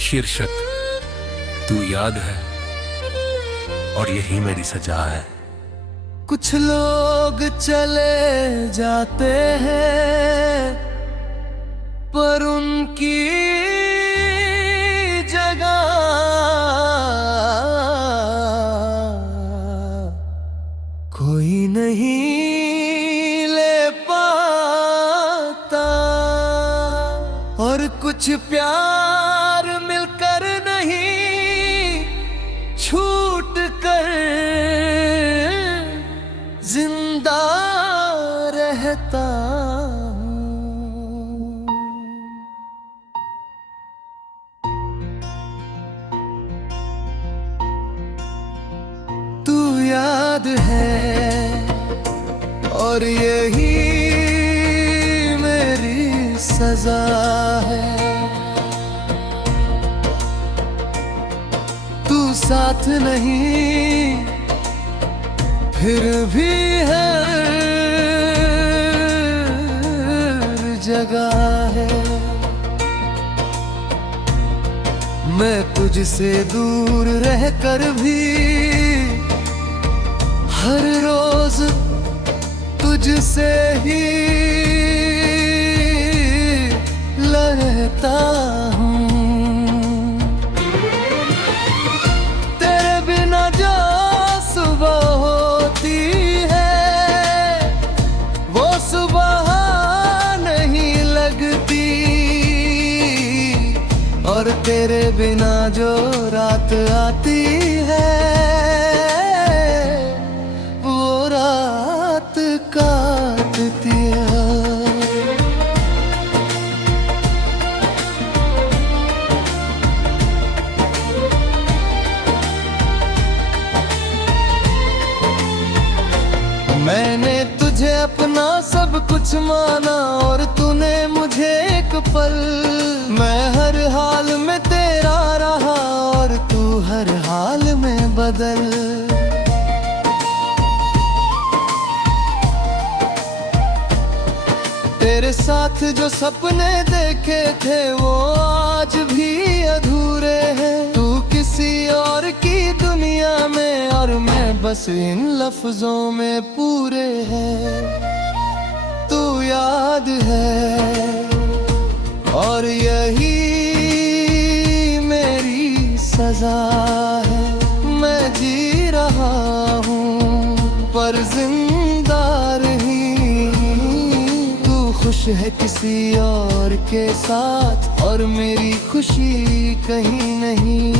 शीर्षक तू याद है और यही मेरी सजा है। कुछ लोग चले जाते हैं पर उनकी जगह कोई नहीं ले पाता। और कुछ प्यार मिलकर नहीं छूट कर जिंदा रहता हूँ। तू याद है और यही मेरी सजा है। तू साथ नहीं फिर भी हर जगह है। मैं तुझसे दूर रहकर भी हर रोज तुझसे ही लड़ता हूँ। तेरे बिना जो सुबह होती है वो सुबह नहीं लगती। और तेरे बिना जो रात आती है काटती है। मैंने तुझे अपना सब कुछ माना और तूने मुझे एक पल। मैं हर हाल में तेरा रहा और तू हर हाल में बदल। तेरे साथ जो सपने देखे थे वो आज भी अधूरे हैं। तू किसी और की दुनिया में और मैं बस इन लफ्जों में पूरे हैं। तू याद है और यही मेरी सजा है। मैं जी रहा हूँ पर जिंदा रही। खुश है किसी और के साथ और मेरी खुशी कहीं नहीं।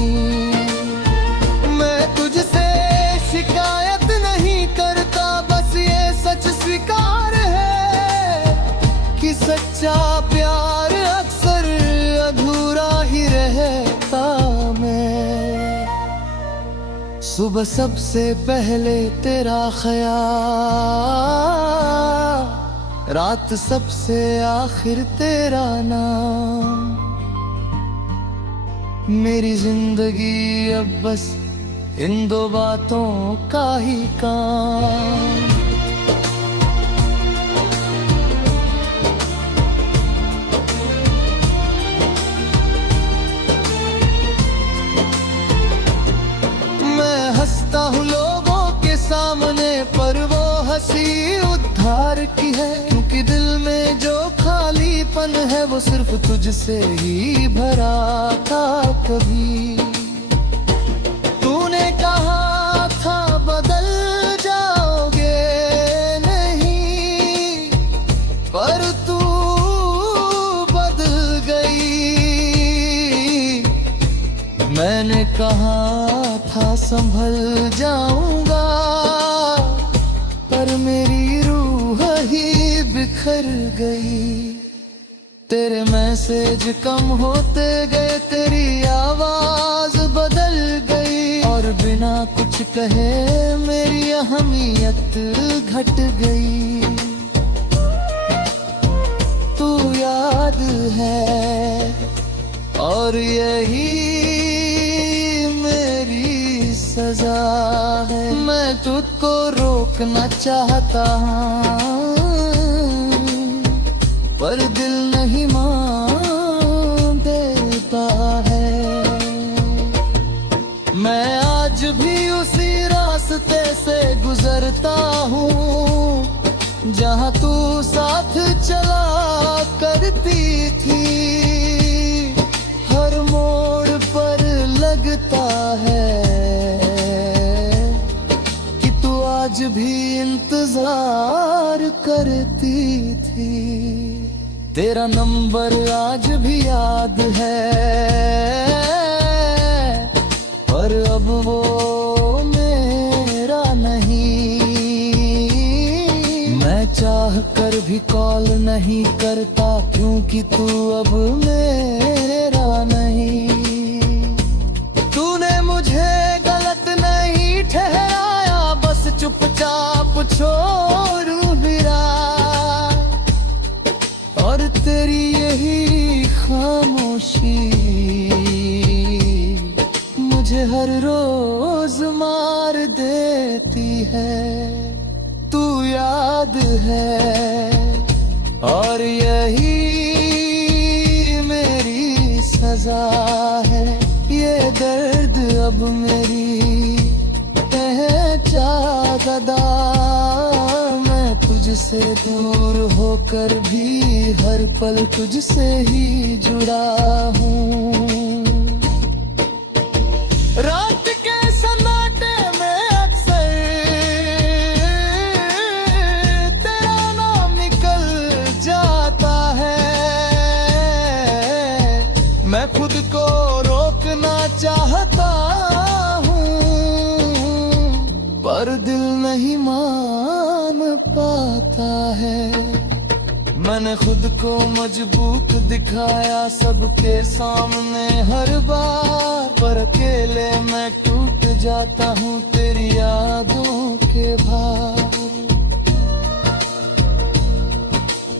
मैं तुझसे शिकायत नहीं करता, बस ये सच स्वीकार है कि सच्चा प्यार अक्सर अधूरा ही रहता। मैं सुबह सबसे पहले तेरा ख्याल, रात सबसे आखिर तेरा नाम। मेरी जिंदगी अब बस इन दो बातों का ही काम। मैं हंसता हूँ लोगों के सामने पर वो हंसी उद्धार की है। क्योंकि दिल में जो खालीपन है वो सिर्फ तुझसे ही भरा था। कभी तूने कहा था बदल जाओगे नहीं, पर तू बदल गई। मैंने कहा था संभल जाऊंगा पर मेरी रूह ही बिखर गई। तेरे मैसेज कम होते गए, तेरी आवाज बदल गई और बिना कुछ कहे मेरी अहमियत घट गई। तू याद है और यही मेरी सजा है। मैं तुझको रोकना चाहता हूँ पर दिल नहीं मान देता है। साथ चला करती थी। हर मोड़ पर लगता है कि तू आज भी इंतजार करती थी। तेरा नंबर आज भी याद है, पर अब वो मेरा नहीं। मैं चाह कर भी कॉल नहीं करता, क्योंकि तू अब मेरा नहीं। तूने मुझे गलत नहीं ठहराया, बस चुपचाप छोड़ूं फिरा। और तेरी यही खामोशी मुझे हर रोज मार देती है। तू याद है, और यही मेरी सजा है। ये दर्द अब मेरी पहचान। मैं तुझसे दूर होकर भी हर पल तुझसे ही जुड़ा हूँ। रात के सन्नाटे में अक्सर तेरा नाम निकल जाता है। मैं खुद को रोकना चाहता हूँ, पर दिल नहीं मान पाता है। मैंने खुद को मजबूत दिखाया सबके सामने हर बार, पर अकेले मैं टूट जाता हूँ तेरी यादों के भार।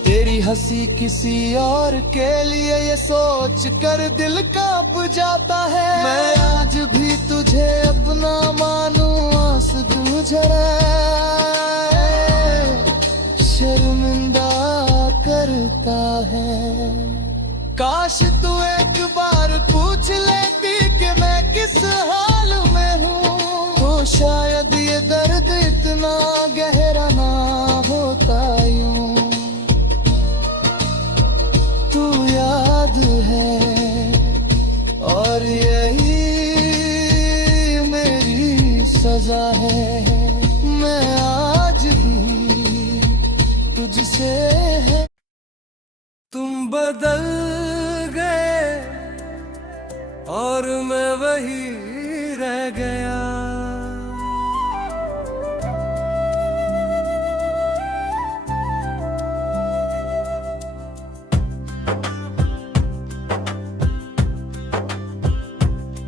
तेरी हंसी किसी और के लिए ये सोच कर दिल कांप जाता है। मैं आज भी तुझे अपना मानूं, आंसू तुझे शर्मिंदा करता है। काश तू एक बार पूछ लेती कि मैं किस हाल में हूँ, तो शायद ये दर्द इतना गहरा ना होता यूं। तू याद है, और यही मेरी सजा है। मैं आज भी तुझसे है। तुम बदल गए और मैं वही रह गया।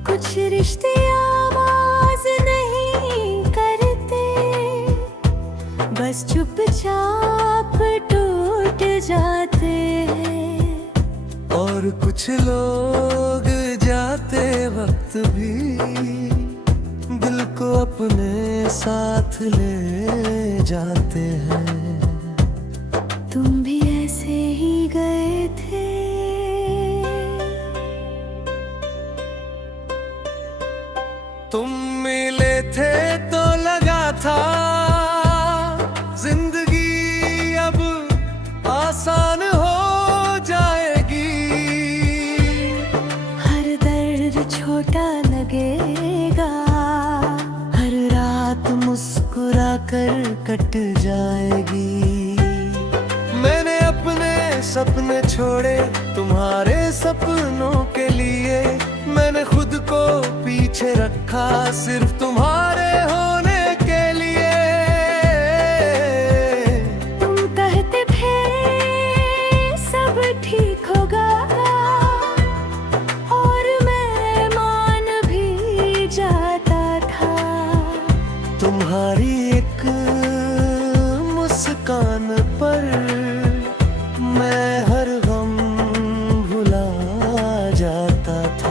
कुछ रिश्ते आवाज नहीं करते, बस चुपचाप टूट जाते हैं। और कुछ लोग जाते वक्त भी दिल को अपने साथ ले जाते हैं। तुम भी ऐसे ही गए थे। तुम मिले थे तो लगा था जिंदगी अब आसान हो जाएगी। हर दर्द छोटा लगेगा, हर रात मुस्कुरा कर कट जाएगी। मैंने अपने सपने छोड़े तुम्हारे सपनों के लिए। मैंने खुद को पीछे रखा सिर्फ तुम्हारे होने के लिए। तुम कहते थे सब ठीक होगा, और मैं मान भी जाता था। तुम्हारी एक मुस्कान पर मैं हर गम भुला जाता था।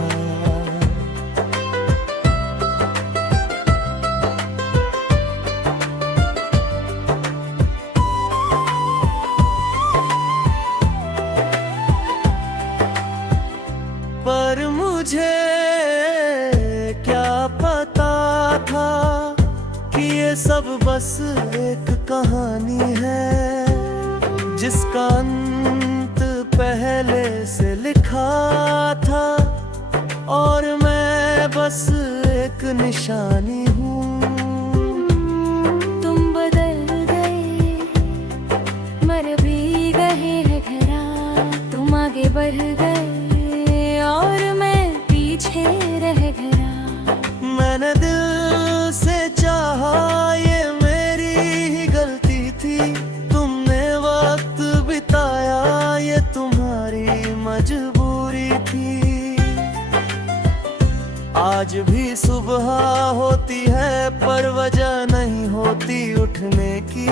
पर मुझे क्या पता था कि ये सब बस एक कहानी है। जिसका अंत पहले से लिखा था, और मैं बस एक निशानी हूँ। तुम बदल गए, मर भी गए हैं घरा। तुम आगे बढ़ गए और मैं पीछे रह गया। मैंने दिल से चाहा, ये मेरी ही गलती थी। तुमने वक्त बिताया, ये तुम्हारी मजबूरी थी। आज भी सुबह होती है पर वजह नहीं होती उठने की।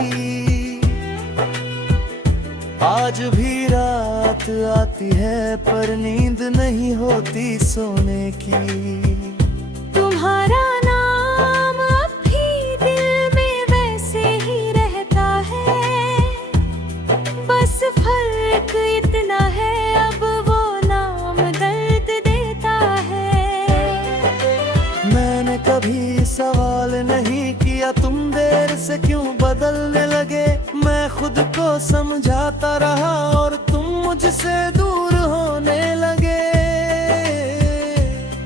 आज भी रात आती है पर नींद नहीं होती सोने की। तुम्हारा नाम अब भी दिल में वैसे ही रहता है, बस फर्क इतना है अब वो नाम दर्द देता है। मैंने कभी सवाल नहीं किया तुम देर से क्यों बदलने लगे। मैं खुद को समझाता रहा और तुम मुझसे दूर होने लगे।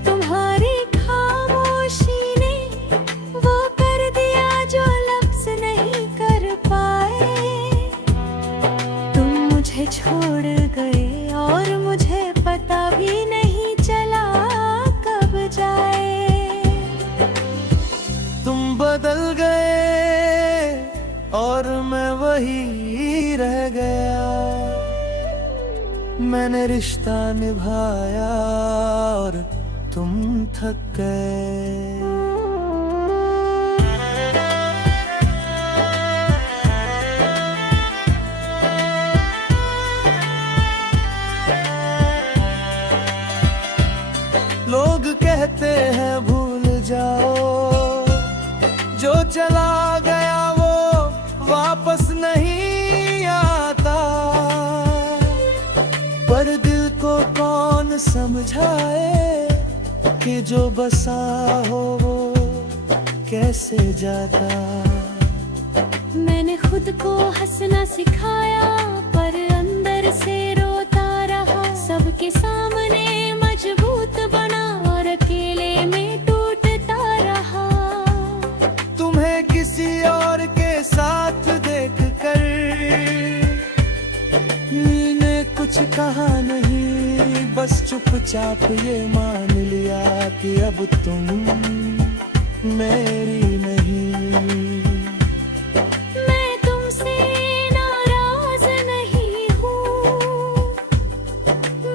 तुम्हारी खामोशी ने वो कर दिया जो लफ्ज नहीं कर पाए। तुम मुझे छोड़ गए और मुझे पता भी नहीं चला कब जाए। तुम बदल गए और मैं वही रह गया। मैंने रिश्ता निभाया और तुम थक गए। लोग कहते हैं भूल जाओ, जो चला गया वो वापस नहीं आता। पर दिल को कौन समझाए कि जो बसा हो वो कैसे जाता। मैंने खुद को हंसना सिखाया पर अंदर से रोता रहा। सबके सामने मजबूत बना और अकेले में टूटता रहा। तुम्हें किसी और के साथ देख कर मैंने कुछ कहा नहीं, बस चुपचाप ये मान लिया कि अब तुम मेरी नहीं। मैं तुमसे नाराज नहीं हूँ,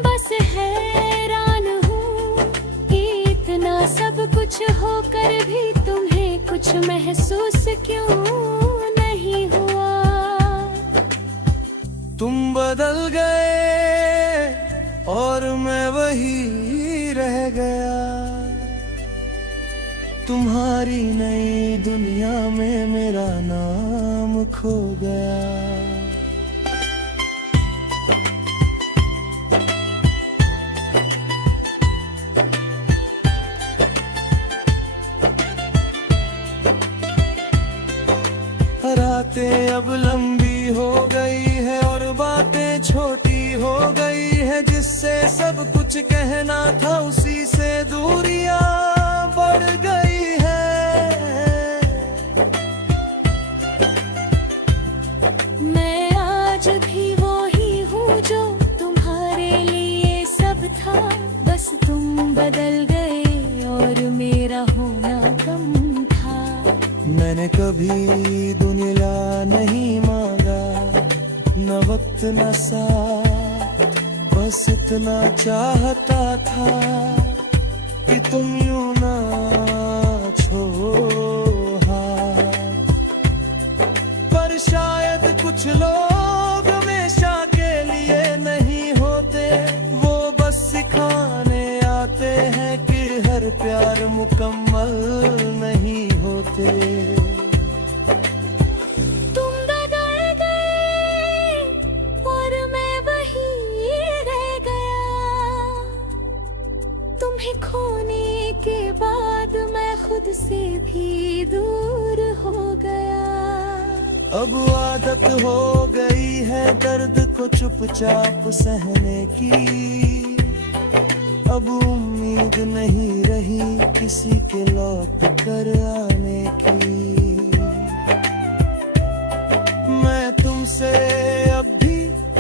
बस हैरान हूँ कि इतना सब कुछ होकर भी तुम्हें कुछ महसूस क्यों नहीं हुआ। तुम बदल गए और मैं वही रह गया। तुम्हारी नई दुनिया में मेरा नाम खो गया। रातें अब लंबी हो गई है और बातें छोटी हो गई है। जिससे सब कुछ कहना था उसी से दूरियां बढ़ गई है। मैं आज भी वो ही हूँ जो तुम्हारे लिए सब था। बस तुम बदल गए और मेरा होना कम था। मैंने कभी दुनिया नहीं मांगा, न वक्त न साथ, बस इतना चाहता था कि तुम यूं ना छोड़ो हाथ। पर शायद कुछ लोग हमेशा के लिए नहीं होते, वो बस सिखाने आते हैं कि हर प्यार मुकम्मल नहीं होते। तुम बदल गए और मैं वही रह गया। तुम्हें खोने के बाद मैं खुद से भी दूर हो गया। अब आदत हो गई है दर्द को चुपचाप सहने की, अब उम्मीद नहीं रही किसी के लौट कर आने की। मैं तुमसे अब भी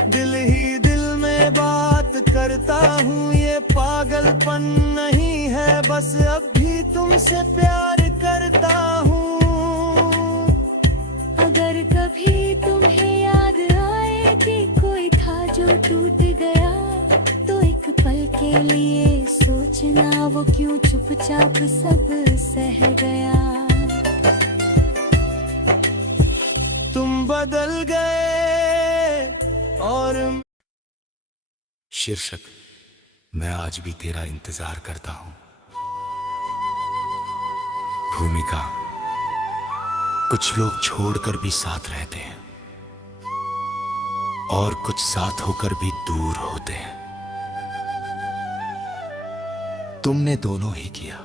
दिल ही दिल में बात करता हूँ, ये पागलपन नहीं है, बस अब भी तुमसे प्यार करता हूँ। अगर कभी तुम्हें याद आए कि कोई था जो टूट गया, तो एक पल के लिए सोचना वो क्यों चुपचाप सब सह गया। तुम बदल गए और शीर्षक मैं आज भी तेरा इंतजार करता हूं। भूमिका कुछ लोग छोड़कर भी साथ रहते हैं और कुछ साथ होकर भी दूर होते हैं। तुमने दोनों ही किया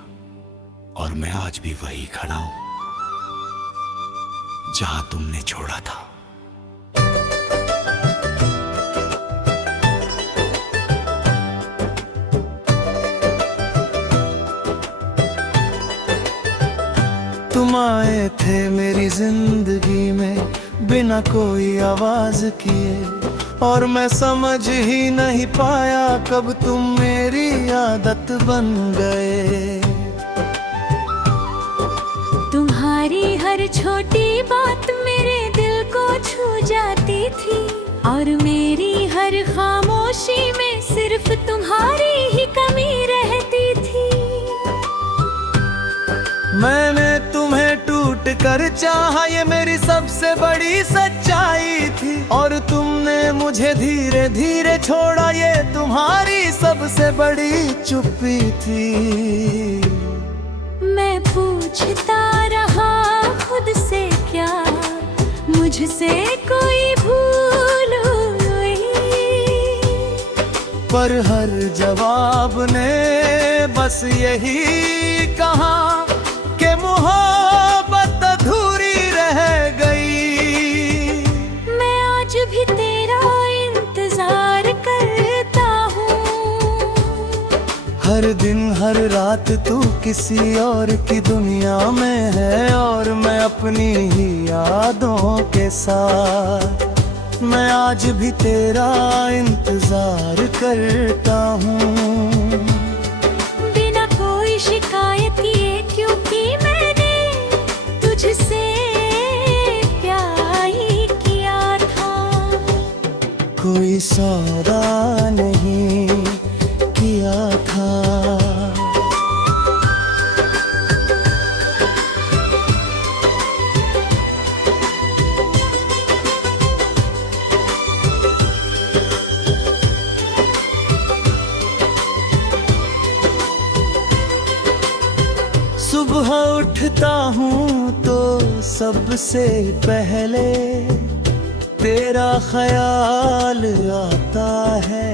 और मैं आज भी वही खड़ा हूं जहां तुमने छोड़ा था। तुम आए थे मेरी जिंदगी में बिना कोई आवाज किए, और मैं समझ ही नहीं पाया कब तुम मेरी आदत बन गए। तुम्हारी हर छोटी बात मेरे दिल को छू जाती थी, और मेरी हर खामोशी में सिर्फ तुम्हारी ही कमी रहती थी। मैंने तुम्हें टूट कर चाहा, ये मेरी सबसे बड़ी सच्चाई थी, और तुमने मुझे धीरे धीरे छोड़ा, ये तुम्हारी सबसे बड़ी चुप्पी थी। मैं पूछता रहा खुद से क्या मुझसे कोई भूल हुई, पर हर जवाब ने बस यही कहा कि मोहब्बत अधूरी रह गई। मैं आज भी तेरा इंतजार करता हूँ। हर दिन हर रात तू किसी और की दुनिया में है, और मैं अपनी ही यादों के साथ। मैं आज भी तेरा इंतजार करता हूँ, बिना कोई शिकायत किए, क्योंकि मैंने तुझसे प्यार ही किया था। कोई सौदा नहीं किया था। सुबह उठता हूँ तो सबसे पहले तेरा ख्याल आता है,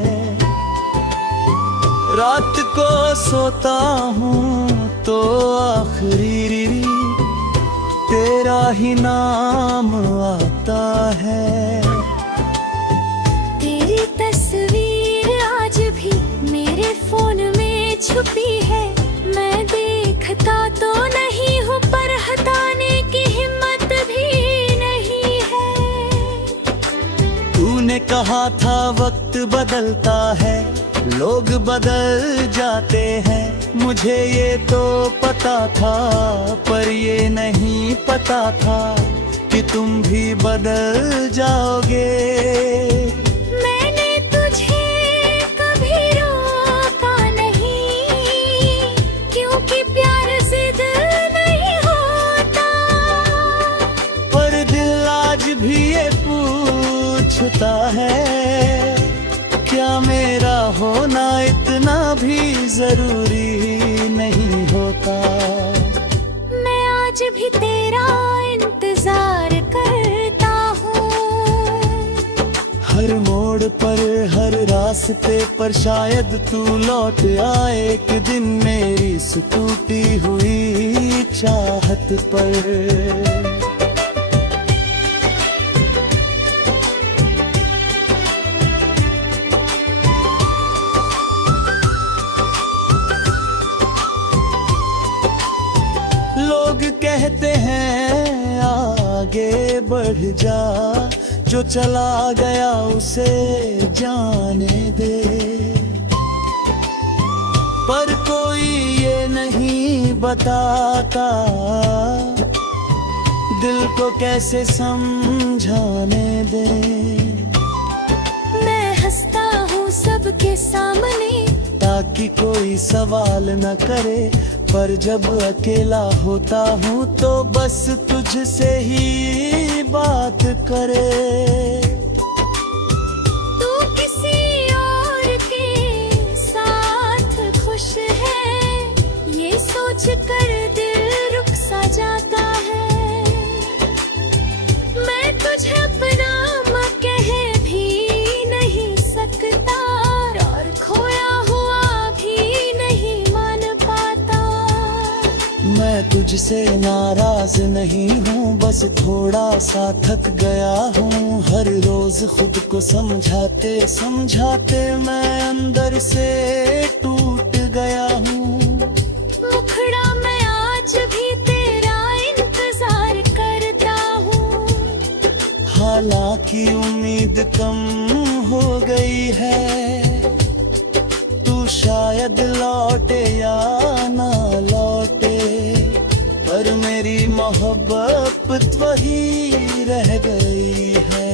रात को सोता हूँ तो आखिरी तेरा ही नाम आता है। तेरी तस्वीर आज भी मेरे फोन में छुपी है, मैं देखता तो नहीं हूँ पर हटाने की हिम्मत भी नहीं है। तूने कहा था वक्त बदलता है, लोग बदल जाते हैं, मुझे ये तो पता था, पर ये नहीं पता था कि तुम भी बदल जाओगे। मैंने तुझे कभी रोका नहीं, क्योंकि प्यार जिद नहीं होता। पर दिल आज भी ये पूछता है, क्या मेरा होना इतना भी जरूरी नहीं होता। मैं आज भी तेरा इंतजार करता हूँ। हर मोड़ पर हर रास्ते पर शायद तू लौट आए एक दिन मेरी इस टूटी हुई चाहत पर। बढ़ जा, जो चला गया उसे जाने दे। पर कोई ये नहीं बताता दिल को कैसे समझाने दे। मैं हंसता हूँ सबके सामने, ताकि कोई सवाल न करे, पर जब अकेला होता हूँ तो बस तुझसे ही बात करे। तू किसी और के साथ खुश है, ये सोच कर दिल रुक सा जाता है। मैं तुझे अपना कह भी नहीं सकता, और खोया हुआ भी नहीं मान पाता। मैं तुझसे नाराज नहीं हूँ, बस थोड़ा सा थक गया हूँ। हर रोज खुद को समझाते समझाते मैं अंदर से टूट गया हूँ। मुखड़ा मैं आज भी तेरा इंतजार करता हूँ, हालांकि उम्मीद कम हो गई है। तू शायद लौटे या ना लौटे, पर मेरी मोहब्बत वही रह गई है।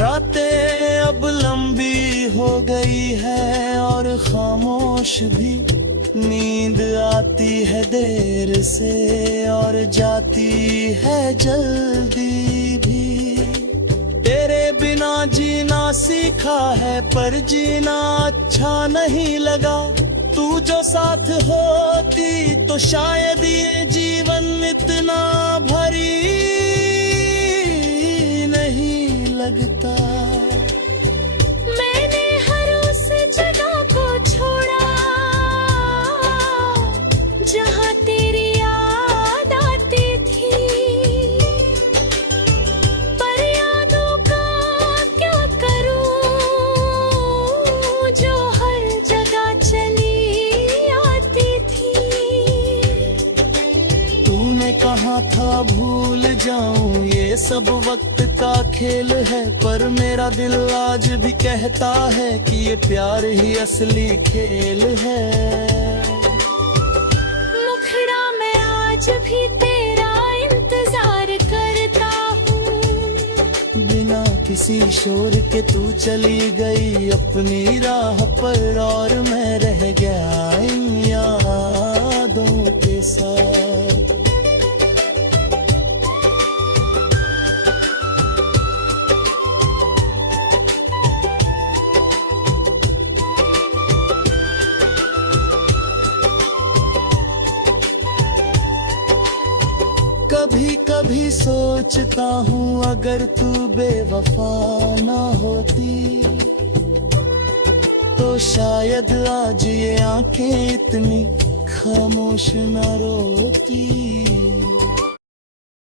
रातें अब लंबी हो गई है और खामोश भी, नींद आती है देर से और जाती है जल्दी भी। तेरे बिना जीना सीखा है पर जीना अच्छा नहीं लगा। तू जो साथ होती तो शायद ये जीवन इतना भारी नहीं लगता। मैंने हर उस जगह को छोड़ा जहाँ तेरी याद आती थी, पर यादों का क्या करूं जो हर जगह चली आती थी। तूने कहा था भूल जाऊं, ये सब वक्त का खेल है, पर मेरा दिल आज भी कहता है कि ये प्यार ही असली खेल है। मुखड़ा मैं आज भी तेरा इंतजार करता हूँ, बिना किसी शोर के तू चली गई अपनी राह पर, और मैं रह गया इन यादों के साथ। कभी कभी सोचता हूँ अगर तू बेवफा ना होती, तो शायद आज ये आंखें इतनी खामोश ना रोती।